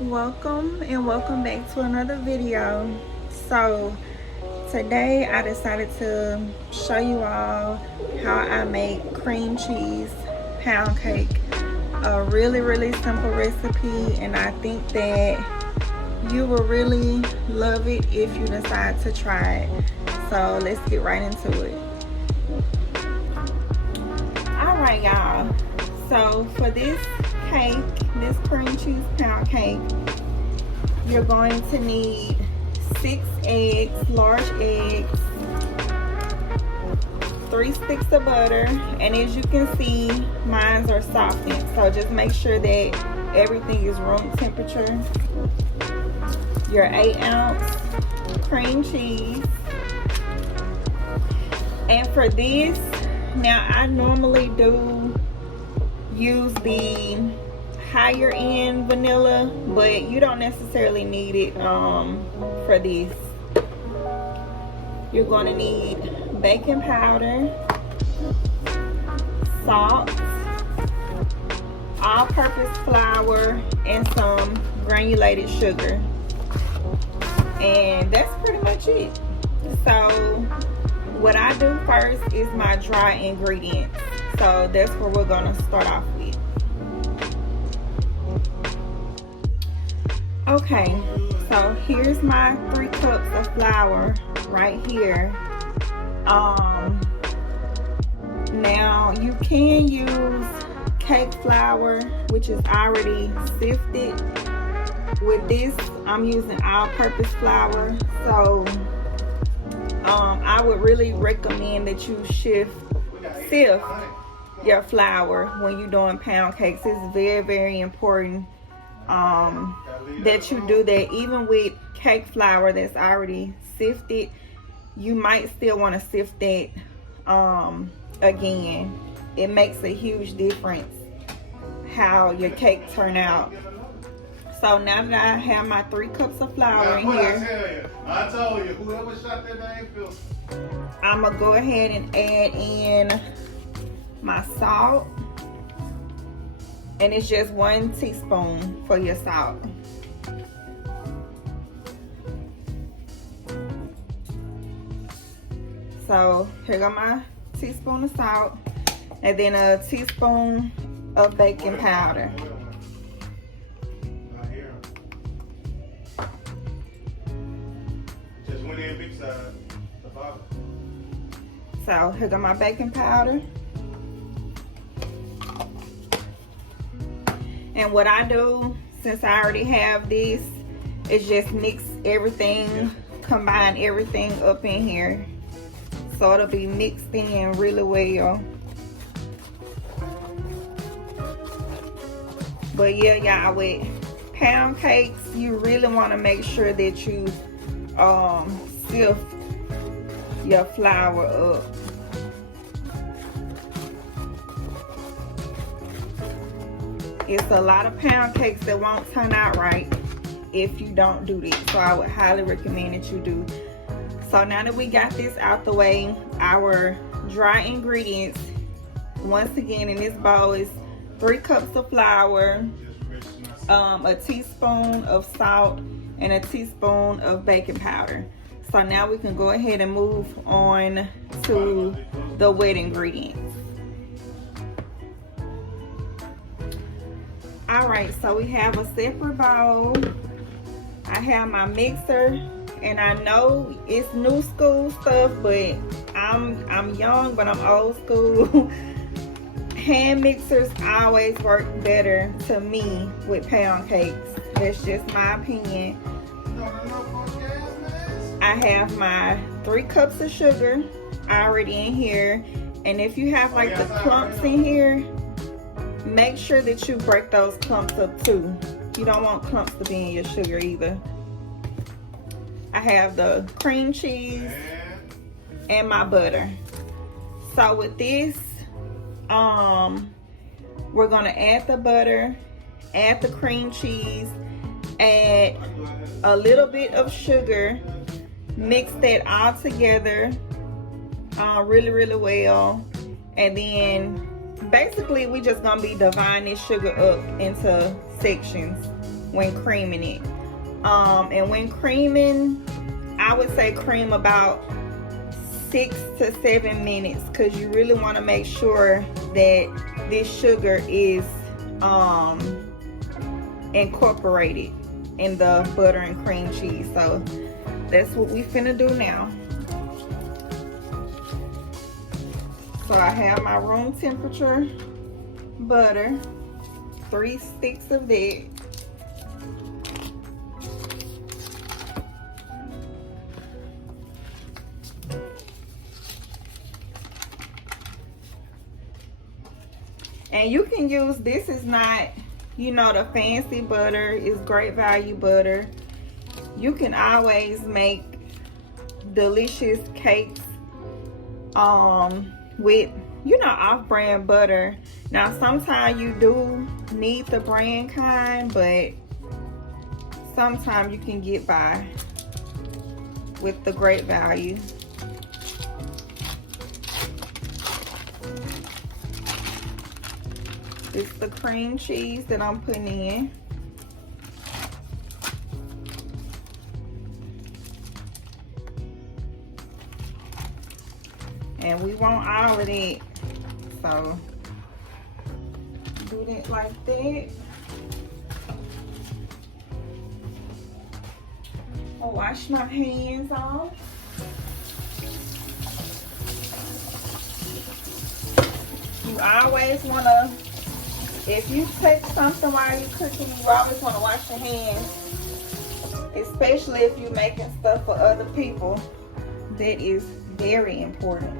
Welcome and welcome back to another video. So today I decided to show you all how I make cream cheese pound cake. A really simple recipe, and I think that you will really love it if you decide to try it. So let's get right into it. Alright y'all, so for this cake, this cream cheese pound cake, you're going to need 6 eggs, large eggs, 3 sticks of butter, and as you can see, mine are softened, so just make sure that everything is room temperature. Your 8-ounce cream cheese. And for this, now I normally do use the higher end vanilla, but you don't necessarily need it for this. You're going to need baking powder, salt, all-purpose flour, and some granulated sugar, and that's pretty much it. So what I do first is my dry ingredients, so that's where we're going to start off with. Okay, so here's my 3 cups of flour right here. Now you can use cake flour, which is already sifted. With this, I'm using all-purpose flour, so I would really recommend that you sift your flour when you're doing pound cakes. It's very important that you do that. Even with cake flour that's already sifted, you might still want to sift that again. It makes a huge difference how your cake turn out. So now that I have my 3 cups of flour in here, I told you, whoever shot that name, I'm gonna go ahead and add in my salt, and it's just 1 teaspoon for your salt. So here go my teaspoon of salt, and then a teaspoon of baking powder. Just went in big size. So here go my baking powder. And what I do, since I already have this, is just mix everything, combine everything up in here, so it'll be mixed in really well. But yeah, y'all, with pound cakes, you really want to make sure that you sift your flour up. It's a lot of pound cakes that won't turn out right if you don't do this, so I would highly recommend that you do. So now that we got this out the way, our dry ingredients, once again in this bowl, is 3 cups of flour, a teaspoon of salt, and a teaspoon of baking powder. So now we can go ahead and move on to the wet ingredients. Alright, so we have a separate bowl. I have my mixer, and I know it's new school stuff, but I'm young, but I'm old school. Hand mixers always work better to me with pound cakes. That's just my opinion. I have my 3 cups of sugar already in here, and if you have like the clumps in here, make sure that you break those clumps up too. You don't want clumps to be in your sugar either. I have the cream cheese and my butter. So with this, we're gonna add the butter, add the cream cheese, add a little bit of sugar, mix that all together really well, and then basically we just gonna be dividing this sugar up into sections. when creaming it. And when creaming, I would say cream about 6 to 7 minutes, because you really want to make sure that this sugar is incorporated in the butter and cream cheese. So that's what we finna do now. So I have my room temperature butter, 3 sticks of that. And you can use, this is not, you know, the fancy butter, is great value butter. You can always make delicious cakes with, you know, off-brand butter. Now sometimes you do need the brand kind, but sometimes you can get by with the great value. This is the cream cheese that I'm putting in. And we want all of that. So do that like that. I'll wash my hands off. You always want to, if you touch something while you're cooking, you always want to wash your hands, especially if you're making stuff for other people. That is very important.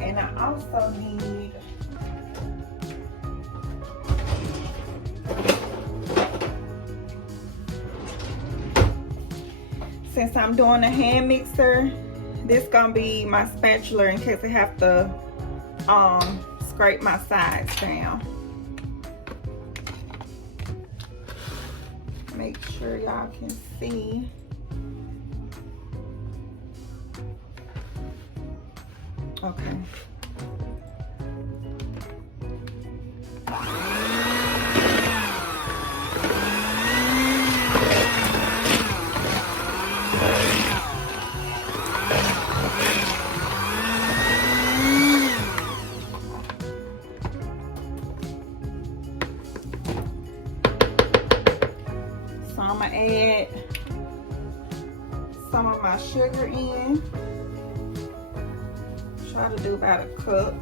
And I also need since I'm doing a hand mixer, this gonna be my spatula in case I have to scrape my sides down. Make sure y'all can see. Okay. So I'm gonna add some of my sugar in. Try to do about a cup.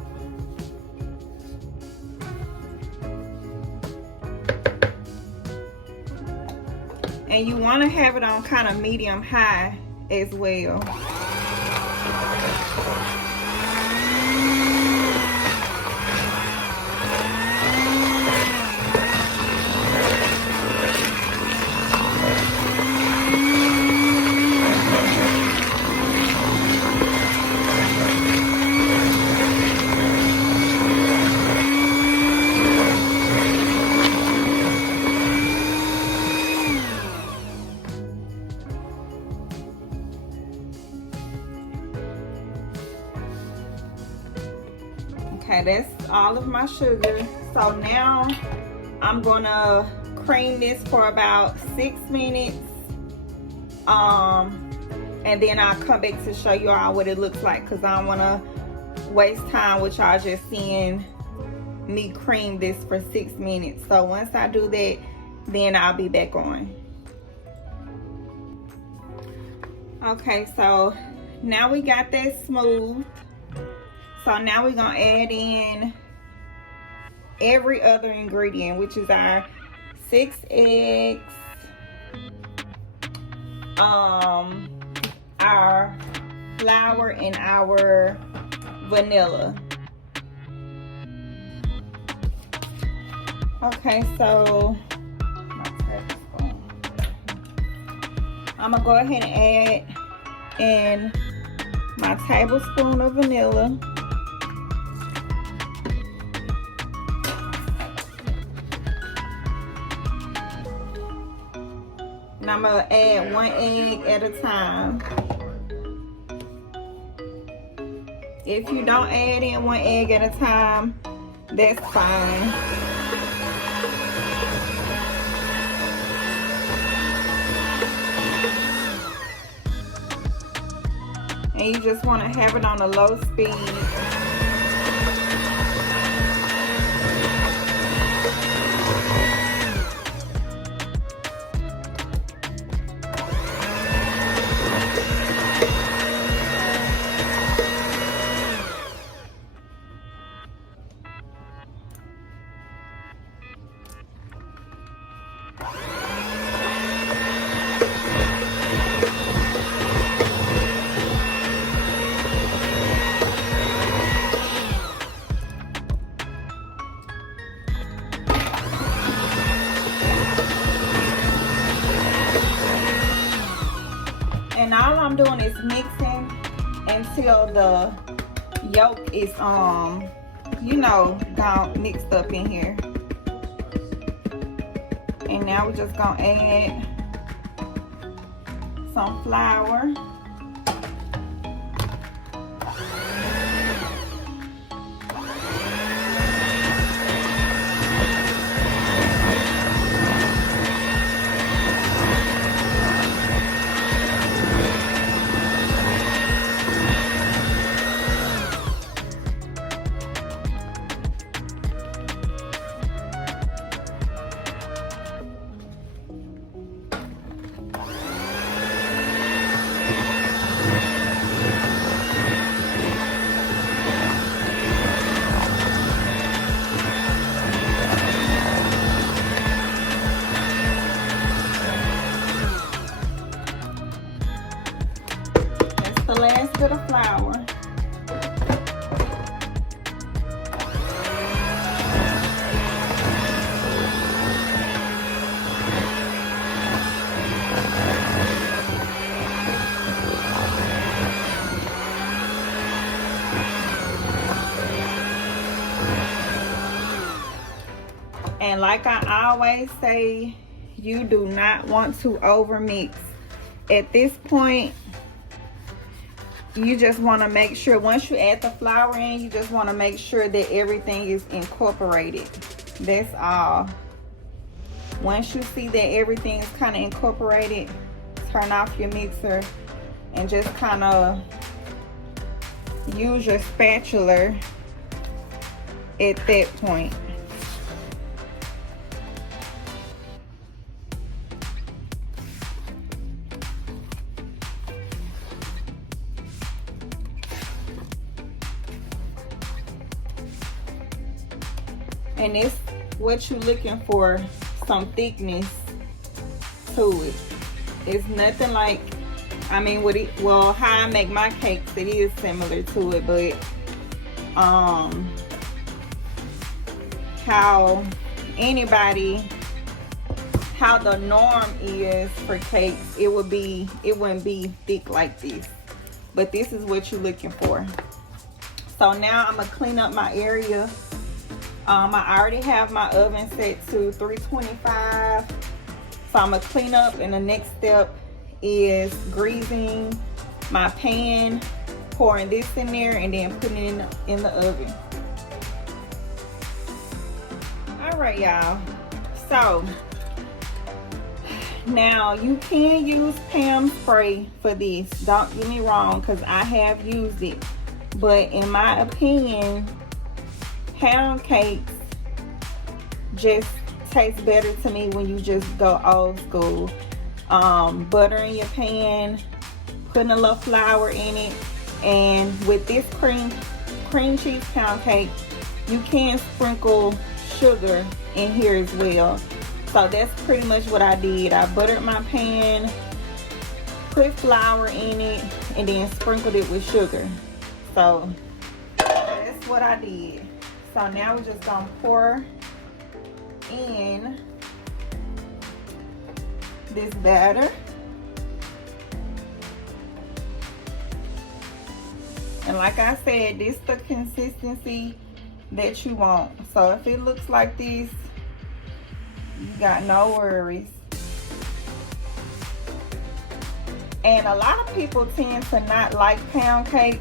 And you want to have it on kind of medium high as well. Okay, that's all of my sugar. So now I'm gonna cream this for about 6 minutes. And then I'll come back to show you all what it looks like, because I don't wanna waste time with y'all just seeing me cream this for 6 minutes. So once I do that, then I'll be back on. Okay, so now we got that smooth. So now we're gonna add in every other ingredient, which is our 6 eggs, our flour, and our vanilla. Okay, so I'm gonna go ahead and add in my tablespoon of vanilla. And I'm gonna add 1 egg at a time. If you don't add in 1 egg at a time, that's fine. and you just want to have it on a low speed. And all I'm doing is mixing until the yolk is you know, gone mixed up in here. And now we're just gonna add some flour. The last bit of flour. And like I always say, you do not want to overmix. At this point, you just want to make sure, once you add the flour in, you just want to make sure that everything is incorporated. That's all. Once you see that everything is kind of incorporated, turn off your mixer and just kind of use your spatula at that point. And it's what you're looking for, some thickness to it. It's nothing like, I mean, what it, well, how I make my cakes, it is similar to it, but how the norm is for cakes, it wouldn't be thick like this. But this is what you're looking for. So now I'm gonna clean up my area. I already have my oven set to 325. So I'm gonna clean up, and the next step is greasing my pan, pouring this in there, and then putting it in the oven. All right, y'all. So now you can use Pam spray for this. Don't get me wrong, because I have used it. But in my opinion, pound cakes just taste better to me when you just go old school. Butter in your pan, putting a little flour in it, and with this cream cheese pound cake, you can sprinkle sugar in here as well. So that's pretty much what I did. I buttered my pan, put flour in it, and then sprinkled it with sugar. So that's what I did. So now we're just gonna pour in this batter. And like I said, this is the consistency that you want. So if it looks like this, you got no worries. And a lot of people tend to not like pound cake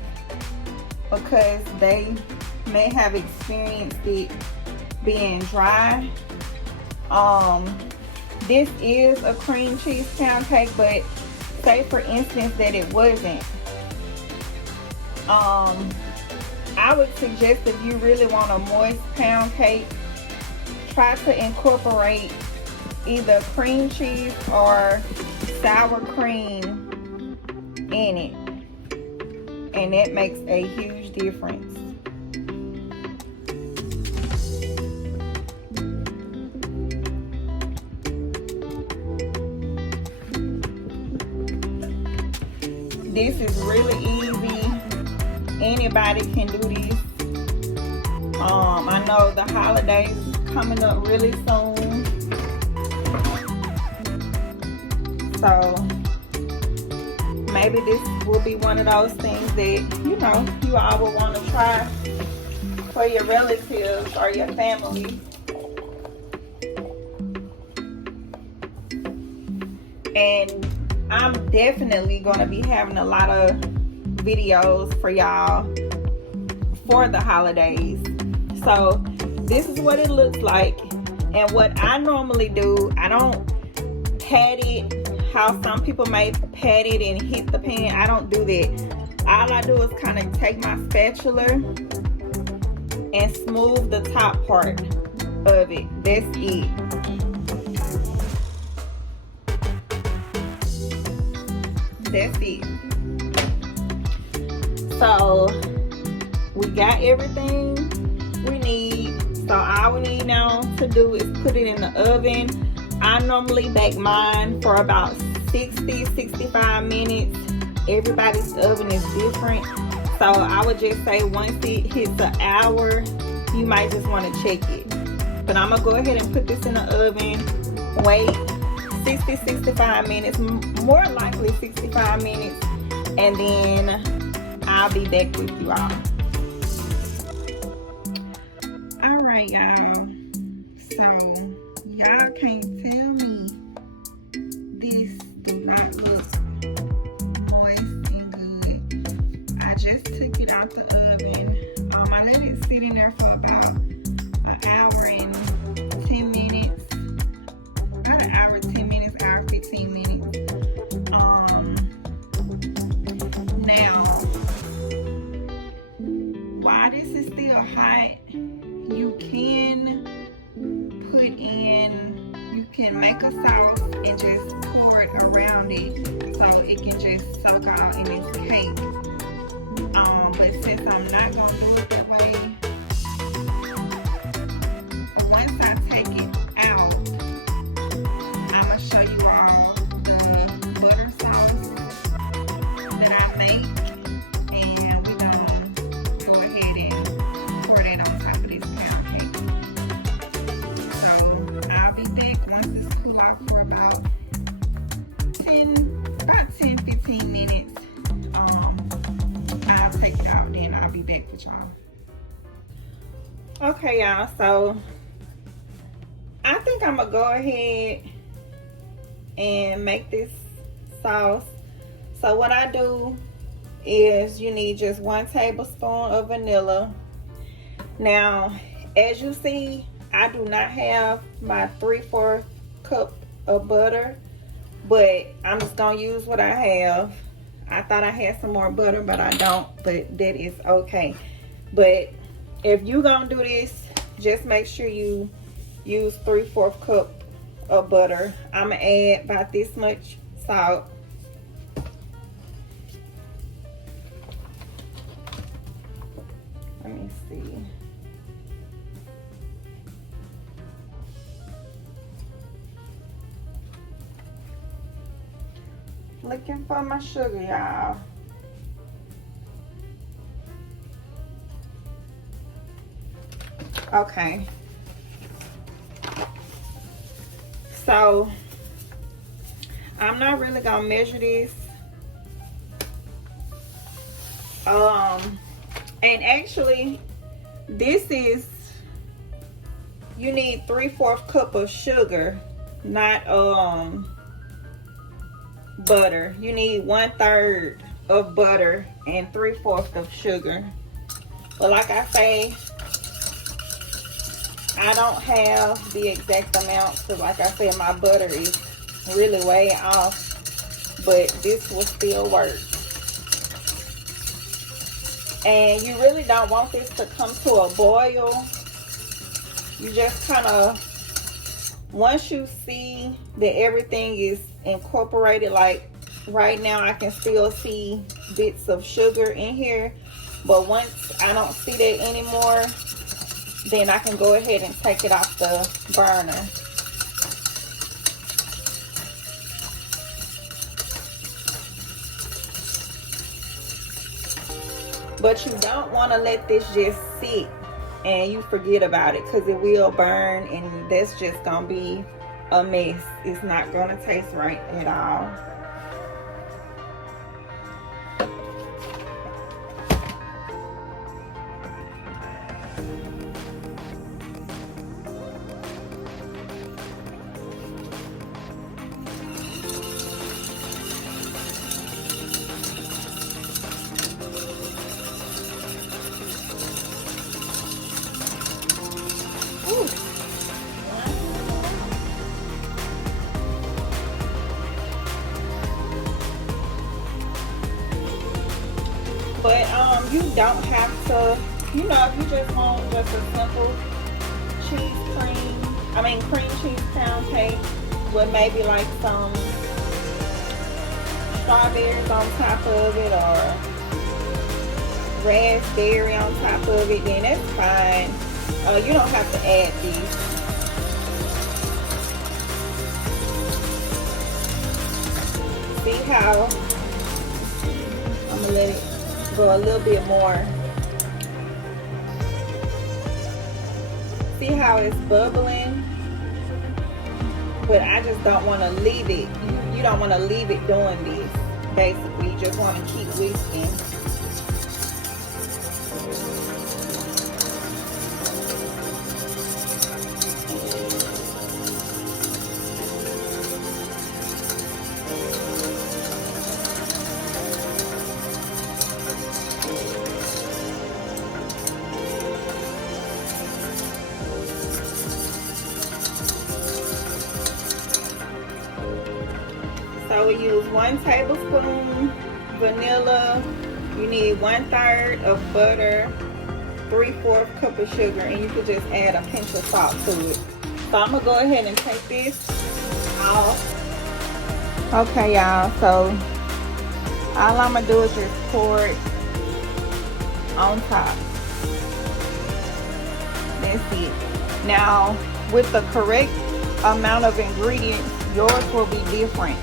because they may have experienced it being dry. This is a cream cheese pound cake, but say for instance that it wasn't, I would suggest if you really want a moist pound cake, try to incorporate either cream cheese or sour cream in it, and that makes a huge difference. This is really easy. Anybody can do this. I know the holidays coming up really soon, so maybe this will be one of those things that you all will want to try for your relatives or your family. And I'm definitely going to be having a lot of videos for y'all for the holidays. So this is what it looks like. And what I normally do, I don't pat it how some people may pat it and hit the pan. I don't do that. All I do is kind of take my spatula and smooth the top part of it. That's it. That's it. So we got everything we need. So all we need now to do is put it in the oven. I normally bake mine for about 60-65 minutes. Everybody's oven is different. So I would just say once it hits an hour, you might just want to check it. But I'm gonna go ahead and put this in the oven. Wait 60-65 minutes, more likely 65 minutes, and then I'll be back with you all. Alright, y'all, so y'all can't tell me this do not look moist and good. I just took it out the oven. I let it sit in there for about an hour and 10 minutes. About an hour, 10 minutes, hour, 15 minutes. Now, while this is still hot, you can make a sauce and just pour it around it so it can just soak out in this cake. But since I'm not gonna do it that way, once I take it out, I'm gonna show you all the butter sauce that I make, and we're gonna go ahead and pour that on top of this pound cake. So I'll be back once it's cool off for about 10-15 minutes. I'll take it out, then I'll be back with y'all. Okay, y'all, so I think I'm gonna go ahead and make this sauce. So what I do is you need just 1 tablespoon of vanilla. Now, as you see, I do not have my 3/4 cup of butter, but I'm just gonna use what I have. I thought I had some more butter, but I don't, but that is okay. But if you're gonna do this, just make sure you use 3/4 cup of butter. I'm gonna add about this much salt. Let me see. Looking for my sugar, y'all. Okay. So I'm not really gonna measure this. And actually, this is, you need 3/4 cup of sugar, not butter. You need 1/3 of butter and 3/4 of sugar. But like I say, I don't have the exact amount, because like I said, my butter is really way off, but this will still work. And you really don't want this to come to a boil. You just kind of, once you see that everything is incorporated, like right now I can still see bits of sugar in here, but once I don't see that anymore, then I can go ahead and take it off the burner. But you don't want to let this just sit and you forget about it, because it will burn and that's just gonna be a mess. It's not gonna taste right at all. But you don't have to, you know, if you just want just a simple cream cheese pound cake with maybe like some strawberries on top of it or raspberry on top of it, then that's fine. You don't have to add these. See how I'm gonna let it go a little bit more. See how it's bubbling? But I just don't want to leave it. You don't want to leave it doing this. Basically, you just want to keep whisking. So we use 1 tablespoon vanilla. You need 1/3 of butter, 3/4 cup of sugar, and you could just add a pinch of salt to it. So I'm gonna go ahead and take this off. Okay, y'all. So all I'm gonna do is just pour it on top. That's it. Now, with the correct amount of ingredients, yours will be different.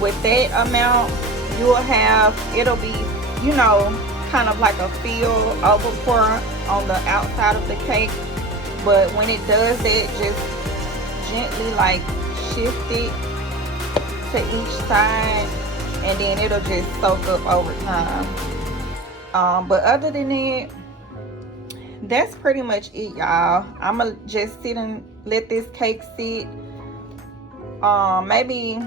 With that amount, you will have, it'll be, you know, kind of like a fill over pour on the outside of the cake. But when it does that, just gently like shift it to each side, and then it'll just soak up over time. But other than that, that's pretty much it, y'all. I'm gonna just sit and let this cake sit. Maybe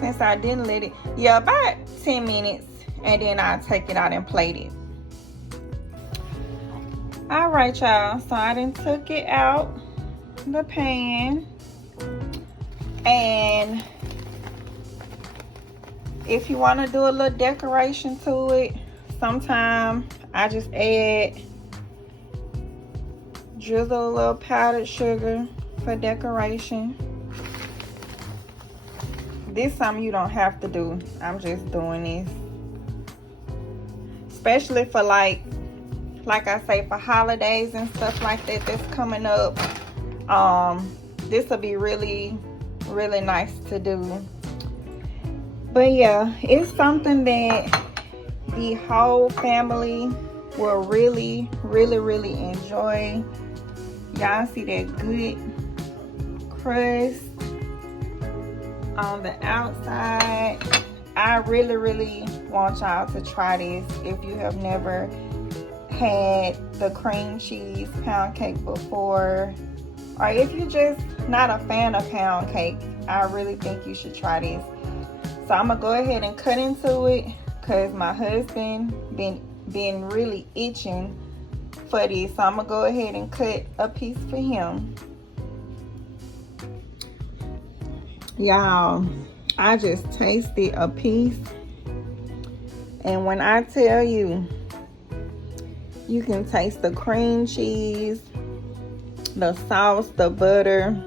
since I didn't let it, yeah, about 10 minutes, and then I'll take it out and plate it. All right, y'all, so I done took it out the pan, and if you want to do a little decoration to it, sometimes I just drizzle a little powdered sugar for decoration. This is something you don't have to do. I'm just doing this. Especially for like I say, for holidays and stuff like that that's coming up. This will be really, really nice to do. But yeah, it's something that the whole family will really, really, really enjoy. Y'all see that good crust on the outside. I really, really want y'all to try this if you have never had the cream cheese pound cake before, or if you're just not a fan of pound cake. I really think you should try this. So I'm gonna go ahead and cut into it, because my husband been really itching for this. So I'm gonna go ahead and cut a piece for him. Y'all, I just tasted a piece And when I tell you, you can taste the cream cheese, the sauce, the butter,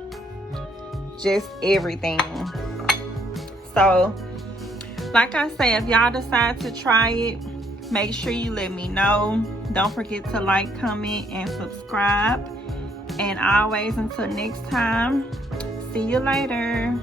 just everything. So, like I say, if y'all decide to try it, make sure you let me know. Don't forget to like, comment, and subscribe. And always, until next time, see you later.